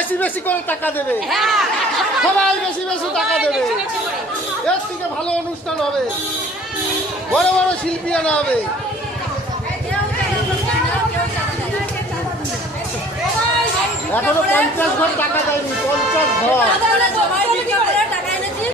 বেশি বেশি করে টাকা দেবে। সবাই বেশি বেশি টাকা দেবে। এর থেকে ভালো অনুষ্ঠান হবে। বড় বড় শিল্পী আনা হবে। এখনও পঞ্চাশ ঘর টাকা দেয়নি পঞ্চাশ ঘর।